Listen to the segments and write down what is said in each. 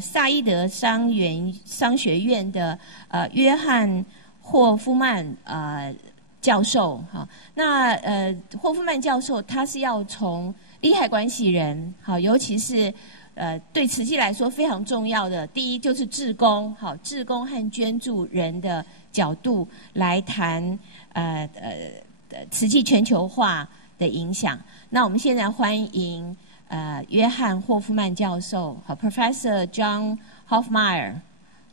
萨伊德商学院的约翰霍夫曼教授。好，那霍夫曼教授他是要从利害关系人，好，尤其是对慈济来说非常重要的，第一就是志工，好，志工和捐助人的角度来谈慈济全球化的影响。那我们现在欢迎约翰霍夫曼教授，好 ，Professor John Hoffmire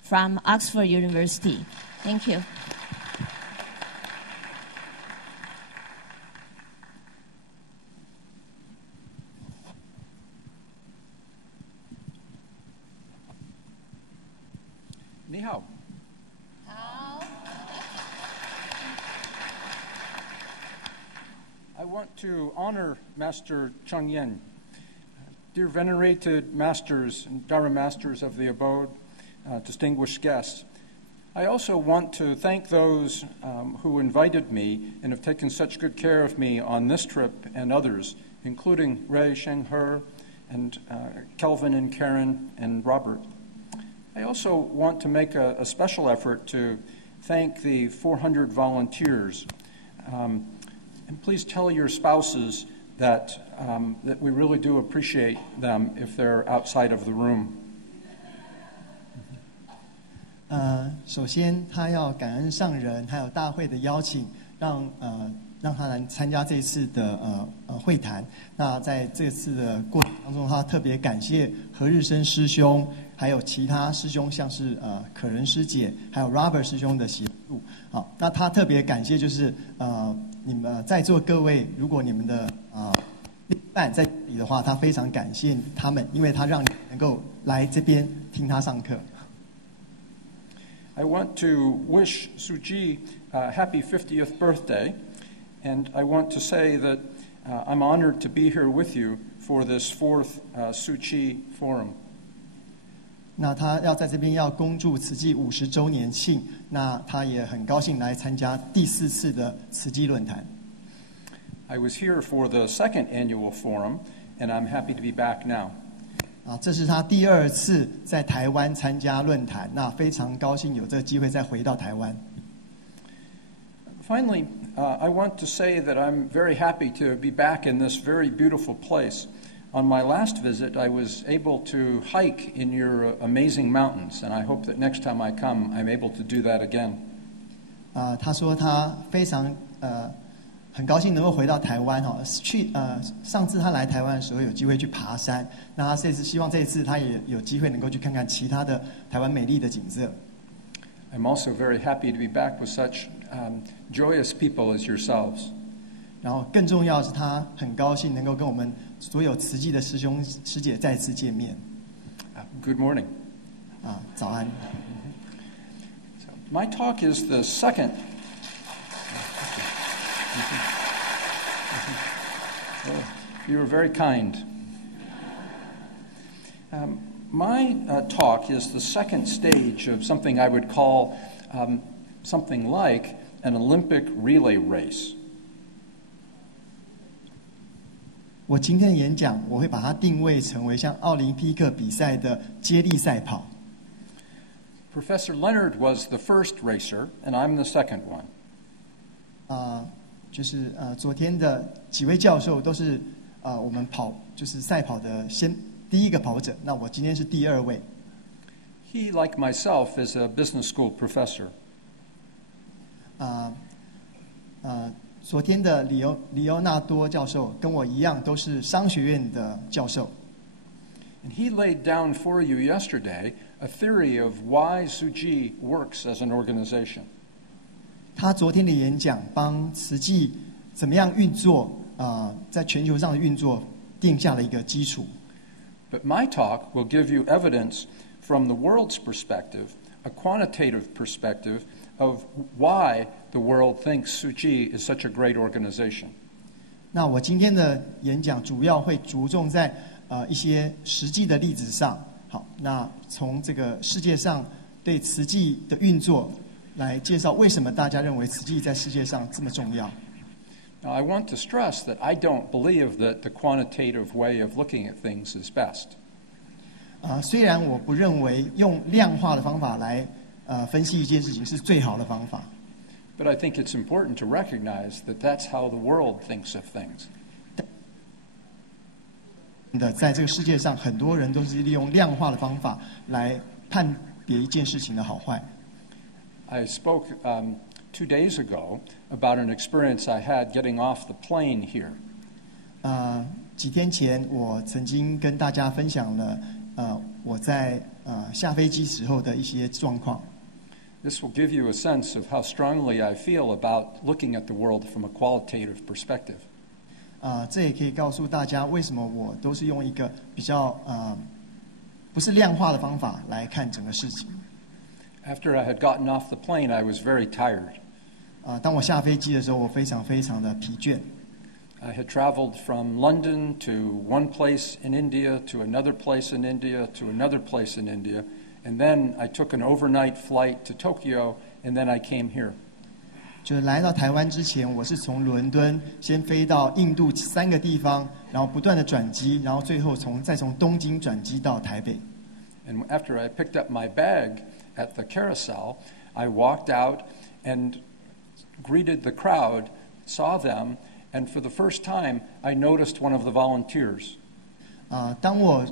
from Oxford University. Thank you. 你好。好。I want to honor Master Cheng Yen. Dear venerated masters and Dharma masters of the abode, distinguished guests, I also want to thank those who invited me and have taken such good care of me on this trip and others, including Ray Sheng-He and Kelvin and Karen and Robert. I also want to make a special effort to thank the 400 volunteers. And please tell your spouses that we really do appreciate them if they're outside of the room. 首先，他要感恩上人还有大会的邀请，让他来参加这次的会谈。那在这次的过程当中，他特别感谢何日生师兄，还有其他师兄，像是可人师姐，还有 Robert 师兄的协助。好，那他特别感谢就是你们在座各位，如果你们的另一半在这里的话，他非常感谢他们，因为他让你能够来这边听他上课。I want to wish Tzu Chi a happy 50th birthday, and I want to say that I'm honored to be here with you for this fourth Tzu Chi Forum. 那他要在这边要恭祝慈济50周年庆，那他也很高兴来参加第4次的慈济论坛。I was here for the second annual forum, and I'm happy to be back now. 这是他第2次在台湾参加论坛，那非常高兴有这个机会再回到台湾。Finally, I want to say that I'm very happy to be back in this very beautiful place. On my last visit, I was able to hike in your amazing mountains, and I hope that next time I come, I'm able to do that again. 他说他非常很高兴能够回到台湾哈，上次他来台湾的时候有机会去爬山，那他这次希望这一次他也有机会能够去看看其他的台湾美丽的景色。I'm also very happy to be back with such joyous people as yourselves. 然后更重要的是，他很高兴能够跟我们所有慈济的师兄师姐再次见面。Good morning. 早安。My talk is the second. You were very kind. My talk is the second stage of something I would call something like an Olympic relay race. 我今天的演讲，我会把它定位成为像奥林匹克比赛的接力赛跑。Professor Leonard was the first racer, and I'm the second one. 就是昨天的几位教授都是我们就是赛跑的第一个跑者，那我今天是第2位。He, like myself, is a business school professor. 昨天的里欧纳多教授跟我一样，都是商学院的教授。And he laid down for you yesterday a theory of why Tzu Chi works as an organization. 他昨天的演讲帮慈济怎么样运作，在全球上的运作定下了一个基础。But my talk will give you evidence from the world's perspective, a quantitative perspective of why the world thinks Tzu Chi is such a great organization. 那我今天的演讲主要会着重在一些实际的例子上。好，那从这个世界上对慈济的运作来介绍为什么大家认为慈济在世界上这么重要。Now, I want to stress that I don't believe that the quantitative way of looking at things is best. 虽然我不认为用量化的方法来分析一件事情是最好的方法。But I think it's important to recognize that that's how the world thinks of things. 在这个世界上，很多人都是利用量化的方法来判别一件事情的好坏。I spoke 2 days ago about an experience I had getting off the plane here. 几天前，我曾经跟大家分享了我在下飞机时候的一些状况。This will give you a sense of how strongly I feel about looking at the world from a qualitative perspective. 这也可以告诉大家为什么我都是用一个比较不是量化的方法来看整个事情。After I had gotten off the plane, I was very tired. 当我下飞机的时候，我非常非常的疲倦。I had traveled from London to one place in India, to another place in India, to another place in India, and then I took an overnight flight to Tokyo, and then I came here. 就是来到台湾之前，我是从伦敦先飞到印度3个地方，然后不断的转机，然后最后再从东京转机到台北。And after I picked up my bag at the carousel, I walked out and greeted the crowd, saw them, and for the first time, I noticed one of the volunteers. 当我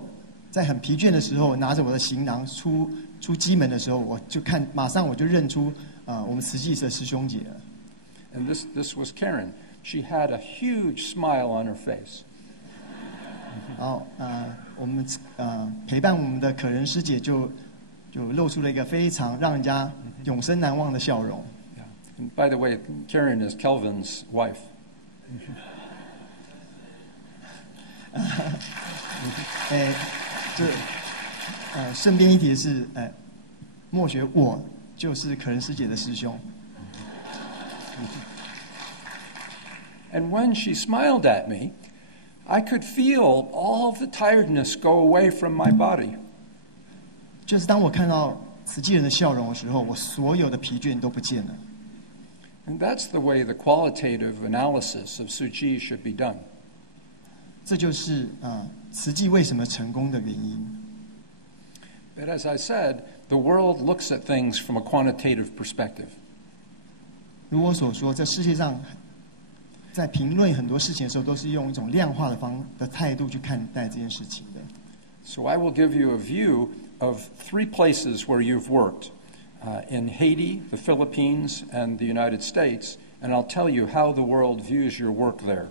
在很疲倦的时候，拿着我的行囊出机门的时候，马上我就认出我们慈济的师兄姐了。And this was Karen. She had a huge smile on her face. 然后我们陪伴我们的可人师姐就露出了一个非常让人家永生难忘的笑容。Yeah. And by the way, Karen is Kelvin's wife. 顺便一提的是，默学我就是可人师姐的师兄。And when she smiled at me, I could feel all the tiredness go away from my body. 就是当我看到慈济人的笑容的时候，我所有的疲倦都不见了。And that's the way the qualitative analysis of Tzu Chi should be done. 这就是慈济为什么成功的原因。But as I said, the world looks at things from a quantitative perspective. 如我所说，这世界上在评论很多事情的时候，都是用一种量化的态度去看待这件事情的。So I will give you a view of 3 places where you've worked, in Haiti, the Philippines, and the United States, and I'll tell you how the world views your work there.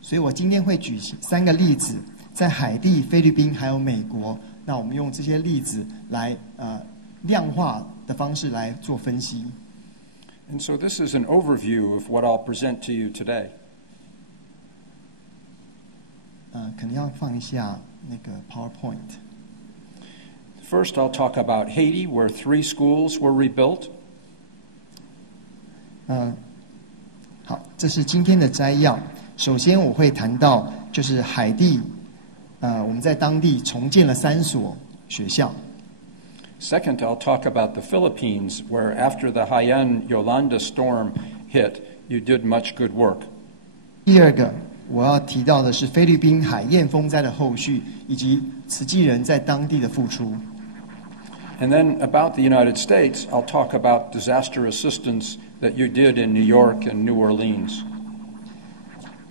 所以我今天会举3个例子，在海地、菲律宾还有美国。那我们用这些例子来量化的方式来做分析。And so this is an overview of what I'll present to you today. 可能要放一下那个 PowerPoint。First, I'll talk about Haiti, where 3 schools were rebuilt. 好，这是今天的摘要。首先我会谈到就是海地，我们在当地重建了3所学校。Second, I'll talk about the Philippines, where after the Haiyan Yolanda storm hit, you did much good work. 第二个，我要提到的是菲律宾海燕风灾的后续，以及慈济人在当地的付出。And then about the United States, I'll talk about disaster assistance that you did in New York and New Orleans.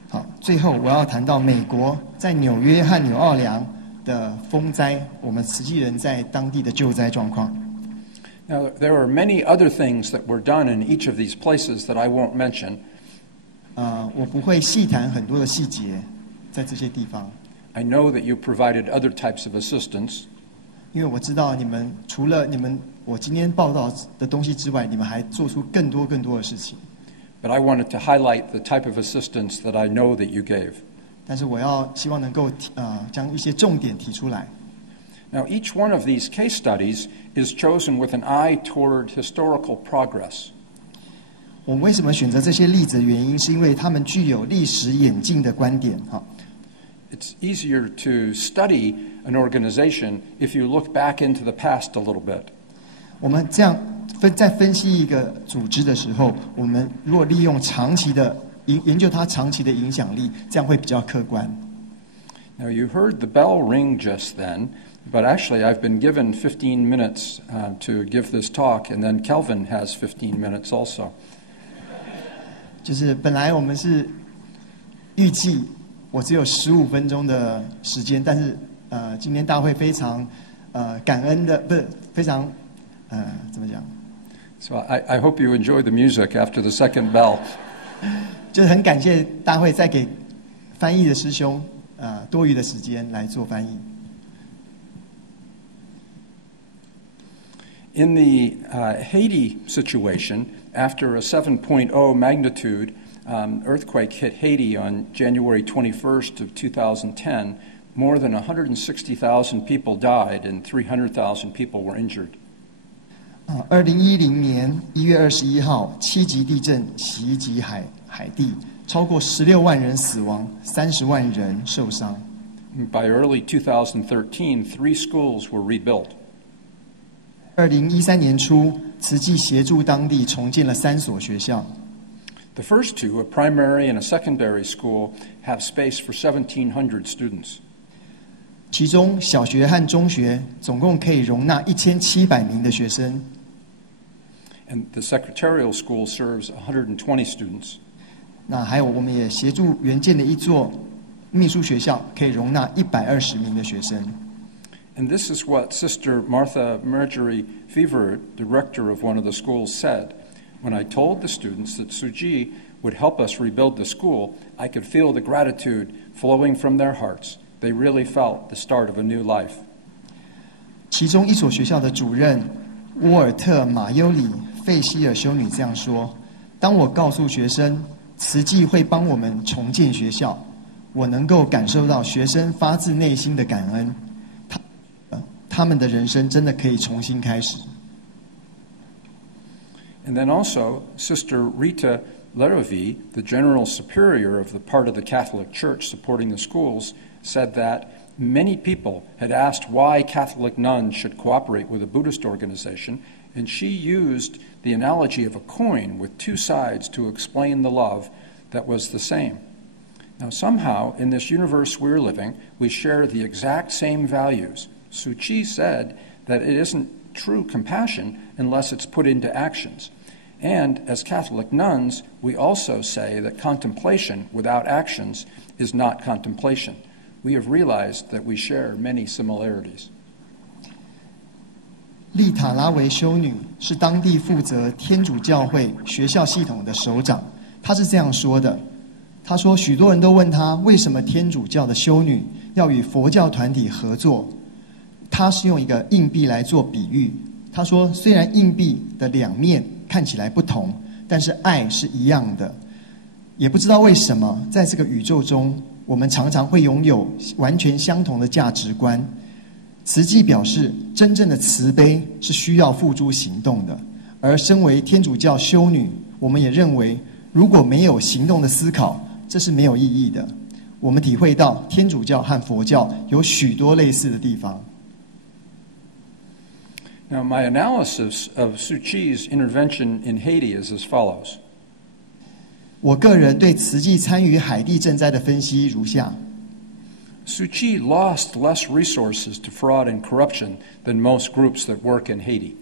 好，最后我要谈到美国在纽约和纽奥良的风灾，我们慈济人在当地的救灾状况。Now, there are many other things that were done in each of these places that I won't mention. 我不会细谈很多的细节，在这些地方。I know that you provided other types of assistance. 因为我知道你们除了我今天报道的东西之外，你们还做出更多的事情。But I wanted to highlight the type of assistance that I know that you gave. 但是我希望能够将一些重点提出来。Now, each one of these case studies is chosen with an eye toward historical progress. 我为什么选择这些例子的原因，是因为他们具有历史演进的观点。It's easier to study an organization if you look back into the past a little bit. 我们这样在分析一个组织的时候，我们如果利用长期的研究它长期的影响力，这样会比较客观。Now, you heard the bell ring just then, But actually, I've been given 15 minutes to give this talk, and then Kelvin has 15 minutes also. 就是本来我们是预计我只有15分钟的时间，但是今天大会非常感恩的，不是非常怎么讲？ So I hope you enjoy the music after the second bell. 就是很感谢大会再给翻译的师兄多余的时间来做翻译。In the Haiti situation, after a 7.0 magnitude earthquake hit Haiti on January 21st of 2010, more than 160,000 people died and 300,000 people were injured. 2010年1月21号，7级地震袭击海地，超过16万人死亡，30万人受伤。By early 2013, 3 schools were rebuilt. 2013年初，慈济协助当地重建了3所学校。The first 2, a primary and a secondary school, have space for 1,700 students. 其中小学和中学总共可以容纳1700名的学生。And the secretarial school serves 120 students. 那还有，我们也协助援建的一座秘书学校，可以容纳120名的学生。And this is what Sister Martha Marjorie Fever, director of one of the schools, said. When I told the students that Tzu Chi would help us rebuild the school, I could feel the gratitude flowing from their hearts. They really felt the start of a new life. 其中一所学校的主任沃尔特·马尤里·费希尔修女这样说：“当我告诉学生慈济会帮我们重建学校，我能够感受到学生发自内心的感恩，他们的人生真的可以重新开始。” And then also, Sister Rita Lerovi, the General Superior of the part of the Catholic Church supporting the schools, said that many people had asked why Catholic nuns should cooperate with a Buddhist organization, and she used the analogy of a coin with 2 sides to explain the love that was the same. Now, somehow, in this universe we're living, we share the exact same values. Tzu Chi said that it isn't true compassion unless it's put into actions. And as Catholic nuns, we also say that contemplation without actions is not contemplation. We have realized that we share many similarities. 丽塔拉维修女是当地负责天主教会学校系统的首长，她是这样说的：“她说，许多人都问她为什么天主教的修女要与佛教团体合作。她是用一个硬币来做比喻。她说，虽然硬币的2面看起来不同，但是爱是一样的。也不知道为什么，在这个宇宙中，我们常常会拥有完全相同的价值观。慈济表示，真正的慈悲是需要付诸行动的。而身为天主教修女，我们也认为，如果没有行动的思考，这是没有意义的。我们体会到天主教和佛教有许多类似的地方。Now, my analysis of Tzu Chi's intervention in Haiti is as follows. 我个人对慈济参与海地震灾的分析如下。Tzu Chi lost less resources to fraud and corruption than most groups that work in Haiti.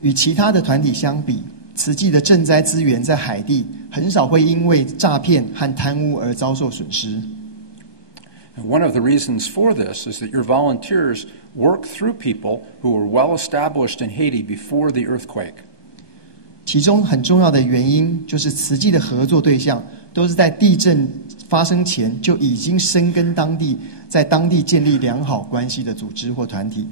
与其他的团体相比，慈济的赈灾资源在海地很少会因为诈骗和贪污而遭受损失。And one of the reasons for this is that your volunteers work through people who were well established in Haiti before the earthquake. 其中很重要的原因就是慈济的合作对象都是在地震发生前就已经深耕当地，在当地建立良好关系的组织或团体。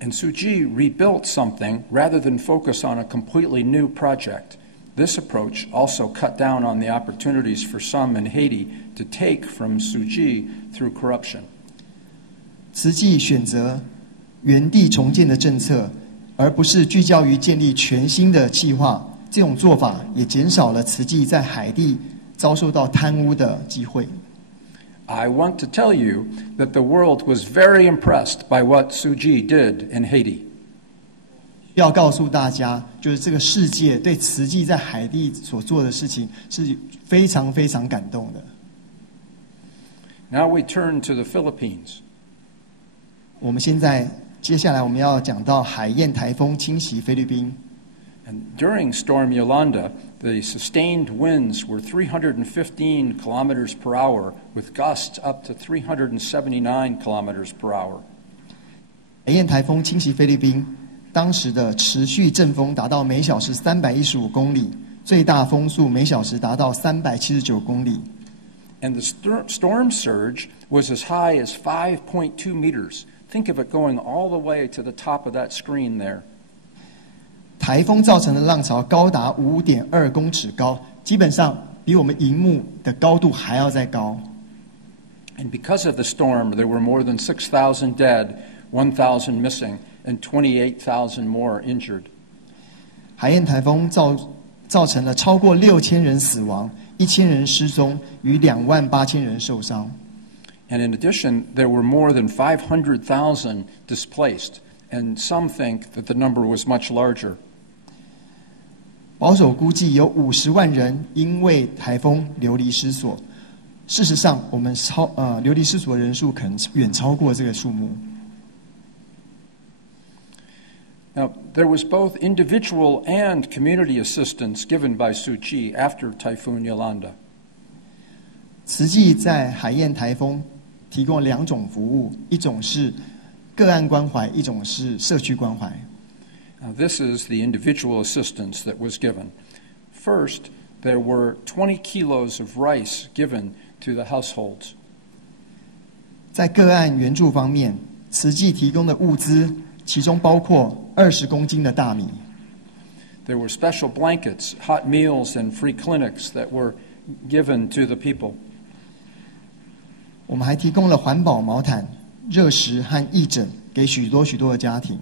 And Tzu Chi rebuilt something rather than focus on a completely new project. This approach also cut down on the opportunities for some in Haiti to take from Tzu Chi through corruption. 慈济选择原地重建的政策，而不是聚焦于建立全新的计划。这种做法也减少了慈济在海地遭受到贪污的机会。I want to tell you that the world was very impressed by what Tzu Chi did in Haiti. 要告诉大家，就是这个世界对慈济在海地所做的事情是非常非常感动的。Now we turn to the Philippines. 接下来我们要讲到海燕台风侵袭菲律宾。And during Storm Yolanda, the sustained winds were 315 kilometers per hour, with gusts up to 379 kilometers per hour. 海燕台风侵袭菲律宾，当时的持续阵风达到每小时315公里，最大风速每小时达到379公里。And the storm surge was as high as 5.2 meters. Think of it going all the way to the top of that screen there. 台风造成的浪潮高达 5.2 公尺高，基本上比我们荧幕的高度还要再高。And because of the storm, there were more than 6,000 dead, 1,000 missing, and 28,000 more injured. 海燕台风造成了超过6000人死亡，1000人失踪，与28000人受伤。And in addition, there were more than 500,000 displaced, and some think that the number was much larger. 保守估计有50万人因为台风流离失所。事实上，我们流离失所的人数可能远超过这个数目。Now, there was both individual and community assistance given by Tzu Chi after Typhoon Yolanda. 慈济在海燕台风提供2种服务，一种是个案关怀，一种是社区关怀。This is the individual assistance that was given. First, there were 20 kilos of rice given to the households. 在个案援助方面，慈济提供的物资其中包括20公斤的大米。There were special blankets, hot meals, and free clinics that were given to the people. 我们还提供了环保毛毯、热食和义诊给许多的家庭。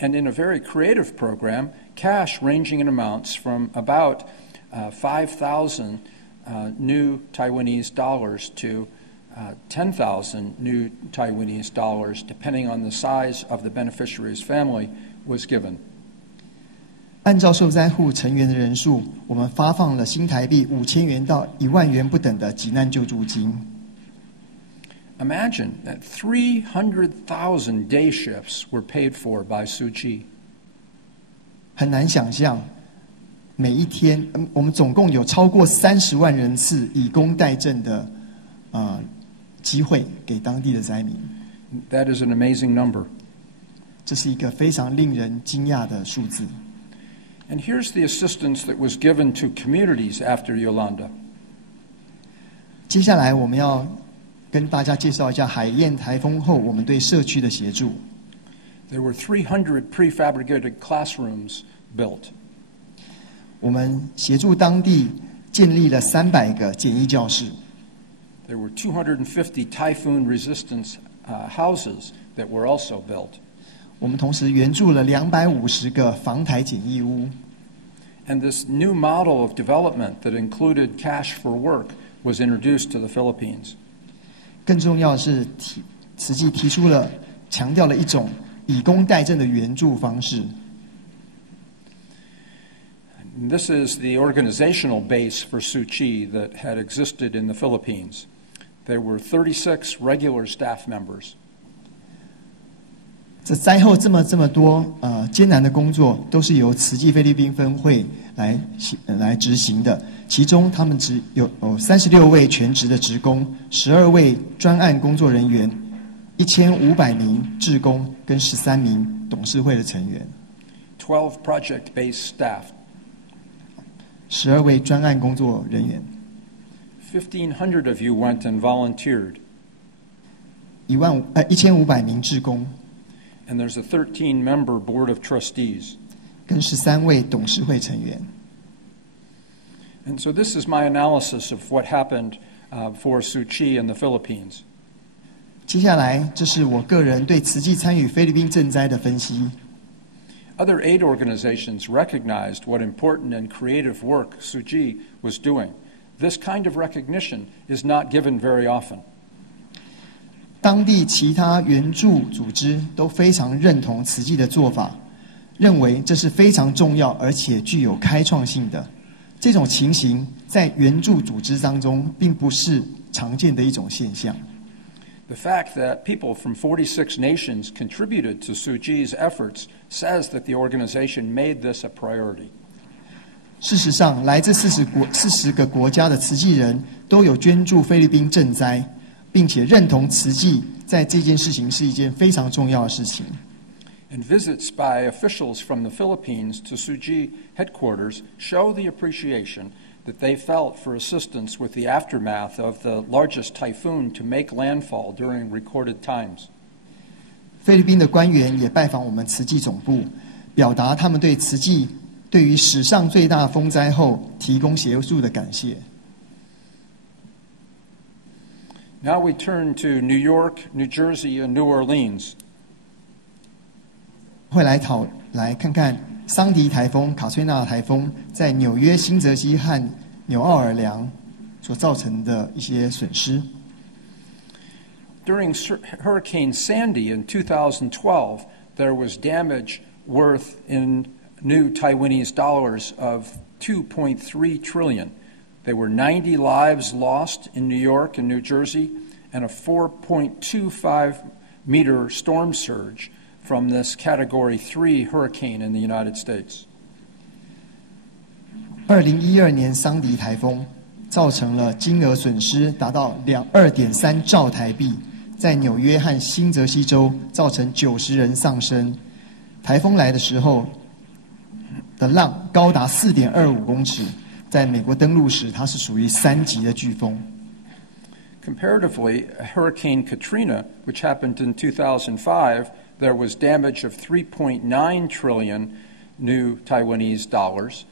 And in a very creative program, cash ranging in amounts from about 5,000 new Taiwanese dollars to 10,000 new Taiwanese dollars, depending on the size of the beneficiary's family, was given. 按照受灾户成员的人数，我们发放了新台币5000元到1万元不等的急难救助金。Imagine that 300,000 day shifts were paid for by Tzu Chi. 很难想象，每一天，我们总共有超过30万人次以工代赈的机会给当地的灾民。That is an amazing number. 这是一个非常令人惊讶的数字。And here's the assistance that was given to communities after Yolanda. 接下来我们要跟大家介绍一下海燕台风后我们对社区的协助。There were 300 prefabricated classrooms built. 我们协助当地建立了300个简易教室。There were 250 typhoon-resistant houses that were also built. 我们同时援助了250个防台简易屋。And this new model of development that included cash for work was introduced to the Philippines. 更重要的是，慈济提出了强调了一种以工代赈的援助方式。And this is the organizational base for Tzu Chi that had existed in the Philippines. There were 36 regular staff members. 这灾后这么多艰难的工作，都是由慈济菲律宾分会来执行的。其中，他们只有36位全职的职工，12位专案工作人员，1500名志工跟13名董事会的成员。12 project-based staff. 12位专案工作人员。1,500 of you went and volunteered. 1500名志工。And there's a 13-member board of trustees. 跟13位董事会成员。And so this is my analysis of what happened for Tzu Chi in the Philippines. 接下来，这是我个人对慈济参与菲律宾赈灾的分析。Other aid organizations recognized what important and creative work Tzu Chi was doing. This kind of recognition is not given very often. 当地其他援助组织都非常认同慈济的做法，认为这是非常重要而且具有开创性的。这种情形在援助组织当中并不是常见的一种现象。The fact that people from 46 nations contributed to Tzu Chi's efforts says that the organization made this a priority. 事实上，来自40个国家的慈济人都有捐助菲律宾赈灾，并且认同慈济在这件事情是一件非常重要的事情。And visits by officials from the Philippines to Tzu Chi headquarters show the appreciation that they felt for assistance with the aftermath of the largest typhoon to make landfall during recorded times. 菲律宾的官员也拜访我们慈济总部，表达他们对慈济对于史上最大风灾后提供协助的感谢。Now we turn to New York, New Jersey, and New Orleans. 会来看看桑迪台风、卡崔娜台风在纽约、新泽西和纽奥尔良所造成的一些损失。During Hurricane Sandy in 2012, there was damage worth in new Taiwanese dollars of 2.3 trillion. There were 90 lives lost in New York and New Jersey, and a 4.25-meter storm surge from this Category 3 hurricane in the United States. 2012年桑迪台风造成了金额损失达到2.3兆台币，在纽约和新泽西州造成90人丧生。台风来的时候的浪高达4.25公尺，在美国登陆时，它是属于3级的飓风。Comparatively, Hurricane Katrina, which happened in 2005, there was damage of 3.9 trillion new Taiwanese dollars.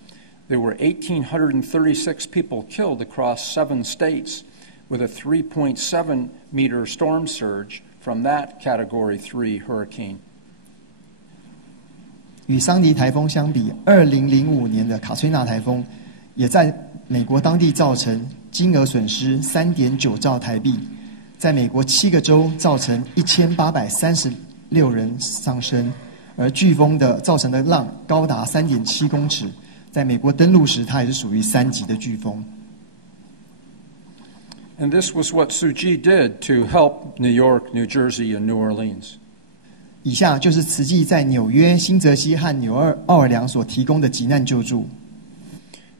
There were 1,836 people killed across 7 states with a 3.7-meter storm surge from that Category 3 hurricane. 与桑迪台风相比，2005年的卡崔娜台风也在美国当地造成金额损失3.9兆台币，在美国7个州造成1836人丧生，而飓风的造成的浪高达3.7公尺，在美国登陆时，它也是属于3级的飓风。And this was what Tzu Chi did to help New York, New Jersey, and New Orleans. 以下就是慈济在纽约、新泽西和纽奥尔良所提供的急难救助。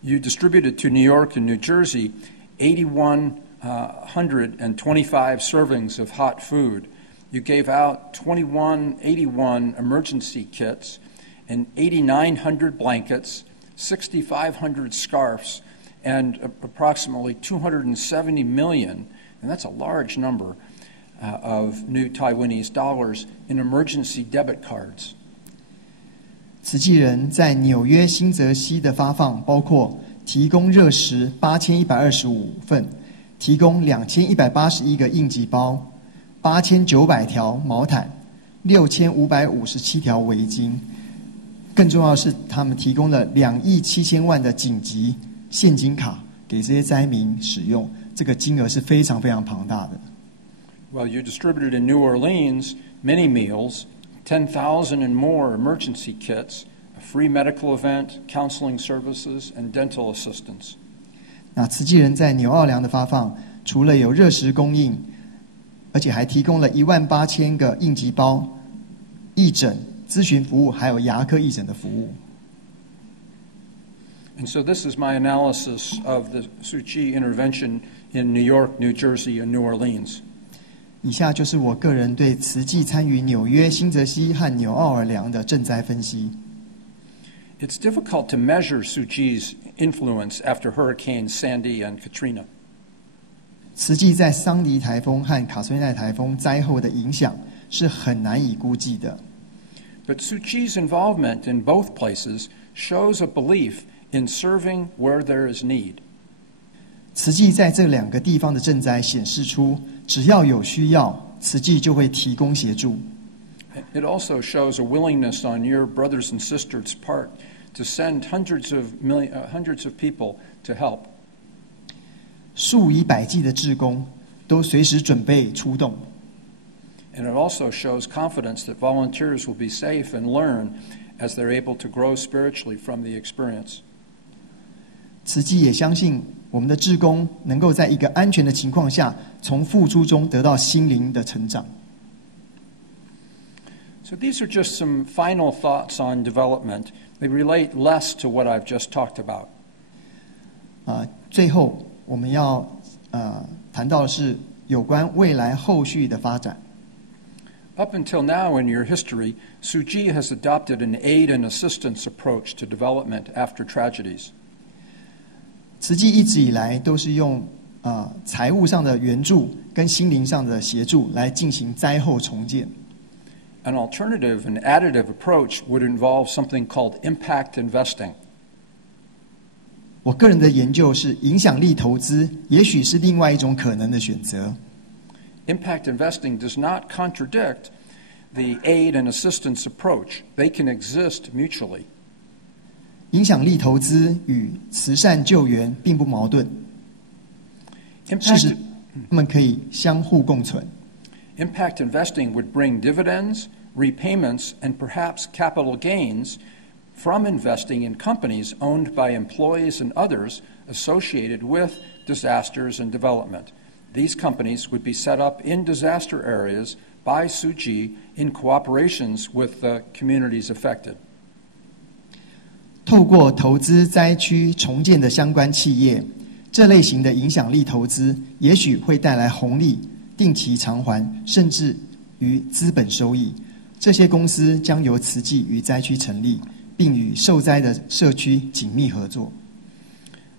You distributed to New York and New Jersey 8,125 servings of hot food. You gave out 2,181 emergency kits and 8,900 blankets, 6,500 scarves, and approximately 270 million, and that's a large number, of new Taiwanese dollars in emergency debit cards. 慈济人在纽约、新泽西的发放包括提供热食8125份，提供2181个应急包，8900条毛毯，6557条围巾。更重要的是，他们提供了2亿7千万的紧急现金卡给这些灾民使用，这个金额是非常非常庞大的。Well, you distributed in New Orleans many meals, 10,000 and more emergency kits, a free medical event, counseling services, and dental assistance. 那慈济人在纽奥良的发放，除了有热食供应，而且还提供了18000个应急包、义诊、咨询服务，还有牙科义诊的服务。And so this is my analysis of the Tzu Chi intervention in New York, New Jersey, and New Orleans. 以下就是我个人对慈济参与纽约、新泽西和纽奥尔良的赈灾分析。It's difficult to measure Tzu Chi's influence after Hurricanes Sandy and Katrina. 慈济在桑迪台风和卡崔娜台风灾后的影响是很难以估计的。But Tzu Chi's involvement in both places shows a belief in serving where there is need. 慈济在这2个地方的赈灾显示出，只要有需要，慈济就会提供协助。It also shows a willingness on your brothers and sisters' part to send hundreds of people to help. 数以百计的志工都随时准备出动。And it also shows confidence that volunteers will be safe and learn as they're able to grow spiritually from the experience. 慈济也相信我们的志工能够在一个安全的情况下，从付出中得到心灵的成长。So these are just some final thoughts on development. They relate less to what I've just talked about. 最后我们要谈到的是有关未来后续的发展。Up until now in your history, Tzu Chi has adopted an aid and assistance approach to development after tragedies. 慈济一直以来都是用财务上的援助跟心灵上的协助来进行灾后重建。An alternative and additive approach would involve something called impact investing. 我个人的研究是，影响力投资也许是另外一种可能的选择。Impact investing does not contradict the aid and assistance approach. They can exist mutually. 影响力投资与慈善救援并不矛盾，事实它们可以相互共存。Impact investing would bring dividends, repayments, and perhaps capital gains from investing in companies owned by employees and others associated with disasters and development. These companies would be set up in disaster areas by Tzu Chi in cooperations with the communities affected. 透过投资灾区重建的相关企业，这类型的影响力投资也许会带来红利、定期偿还，甚至于资本收益。这些公司将由慈济与灾区成立，并与受灾的社区紧密合作。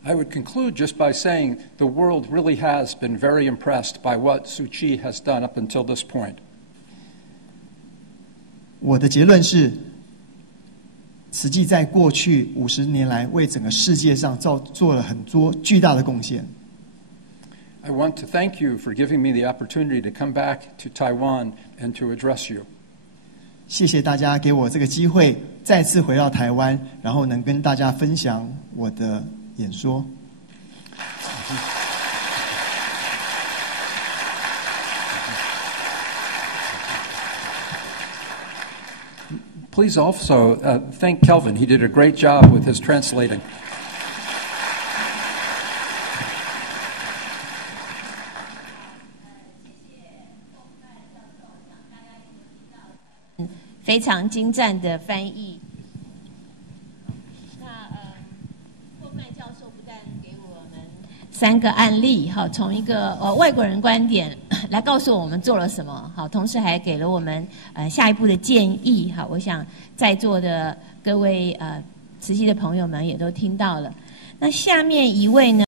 I would conclude just by saying the world really has been very impressed by what Tzu Chi has done up until this point. 我的结论是，慈济在过去50年来为整个世界上做了很多巨大的贡献。I want to thank you for giving me the opportunity to come back to Taiwan and to address you. 谢谢大家给我这个机会，再次回到台湾，然后能跟大家分享我的演说。Please also thank Kelvin. He did a great job with his translating. 非常精湛的翻译。那霍曼教授不但给我们3个案例，好，从一个外国人观点来告诉我们做了什么，好，同时还给了我们下一步的建议，好，我想在座的各位慈济的朋友们也都听到了。那下面一位呢？